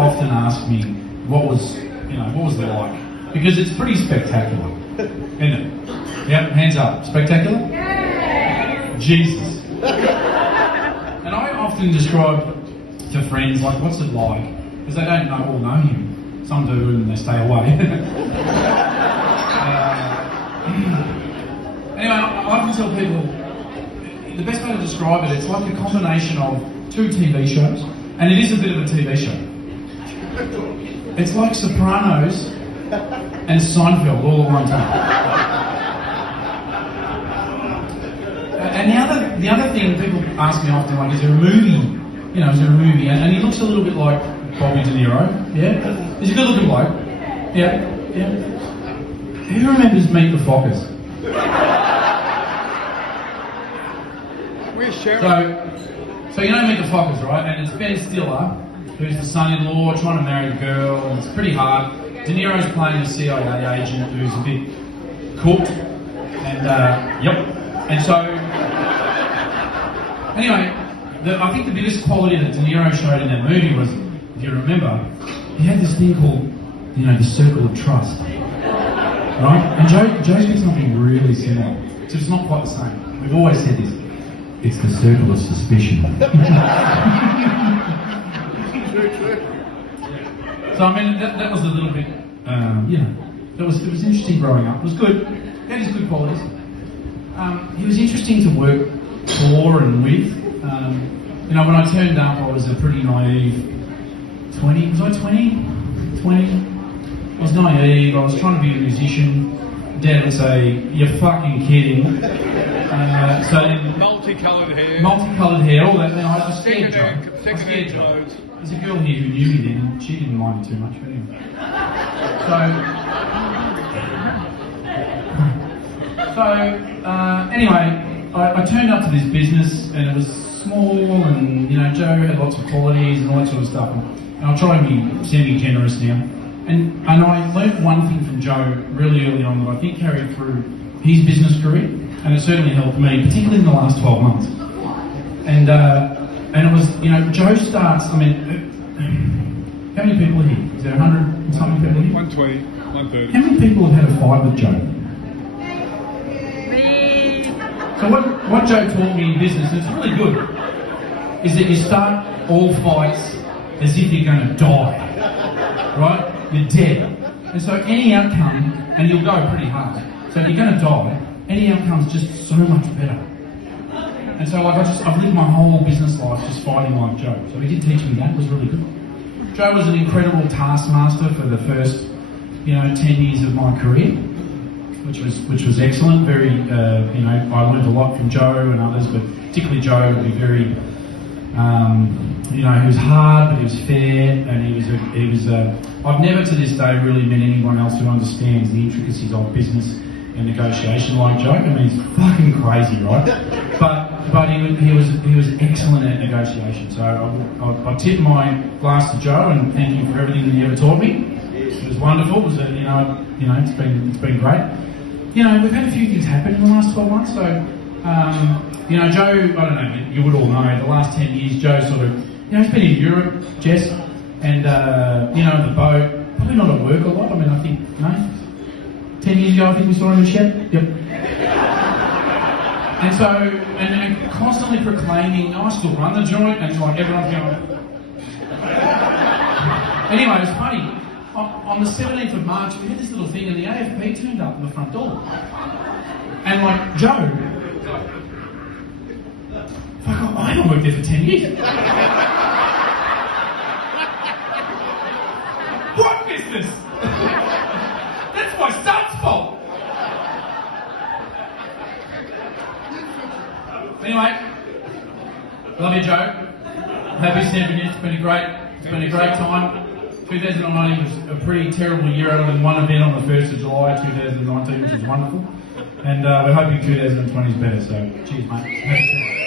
often ask me what was the like, because it's pretty spectacular, isn't it? Yep, hands up. Spectacular? Yeah. Jesus. And I often describe to friends, like, what's it like? Because they don't all know him. Some do and they stay away. Anyway, I often tell people, the best way to describe it, it's like a combination of 2 TV shows, and it is a bit of a TV show. It's like Sopranos and Seinfeld all at one time. And the other thing people ask me often, like, is there a movie? Is there a movie? And he looks a little bit like Bobby De Niro. Yeah, he's a good-looking bloke. Yeah. Who remembers Meet the Fockers? So you know Meet the Fockers, right? And it's Ben Stiller, who's the son-in-law trying to marry a girl, and it's pretty hard. De Niro's playing a CIA agent who's a bit cooked, and And so, anyway, I think the biggest quality that De Niro showed in that movie was, if you remember, he had this thing called, the circle of trust, right? And Joe's got something really similar. So it's not quite the same. We've always said this. It's the circle of suspicion. So I mean, that was a little bit, it was interesting growing up. It was good. He had his good qualities. He was interesting to work for and with. When I turned up, I was a pretty naive 20. Was I 20? 20. I was naive. I was trying to be a musician. Dad would say, "You're fucking kidding." So then, multicoloured hair, all that. Then I scared Joe. There's a girl here who knew me then, and she didn't mind me too much. But anyway. I turned up to this business, and it was small, and Joe had lots of qualities and all that sort of stuff. And I'll try and be semi-generous now. And I learned one thing from Joe really early on that I think carried through his business career, and it certainly helped me, particularly in the last 12 months. And it was, Joe starts. I mean, how many people are here? Is there 100 and something people here? 120, 130. How many people have had a fight with Joe? So what Joe taught me in business, and it's really good, is that you start all fights as if you're going to die, right? You're dead. And so any outcome, and you'll go pretty hard, so if you're going to die, any outcome's just so much better. And so I've lived my whole business life just fighting like Joe. So he did teach me that. It was really good. Joe was an incredible taskmaster for the first, 10 years of my career. Which was excellent. Very, I learned a lot from Joe and others, but particularly Joe would be very, he was hard, but he was fair, and he was. I've never to this day really met anyone else who understands the intricacies of business and negotiation like Joe. I mean, he's fucking crazy, right? But he was excellent at negotiation. So I tip my glass to Joe and thank him for everything that he ever taught me. It was wonderful. It was it's been great. We've had a few things happen in the last 12 months, so, Joe, I don't know, you would all know, the last 10 years, Joe sort of, he's been in Europe, Jess, and, the boat, probably not at work a lot. I mean, I think, 10 years ago, I think we saw him in Shep. Yep. And so, and constantly proclaiming, I still run the joint, and like everyone's going, anyway, it was funny. On the 17th of March, we had this little thing, and the AFP turned up on the front door. And like, Joe, fuck, I haven't worked there for 10 years. What business? That's my son's fault. Anyway, love you, Joe. Happy 7 years. It's been a great time. 2019 was a pretty terrible year, other than one event on the 1st of July 2019, which was wonderful. And we're hoping 2020 is better, so cheers, mate.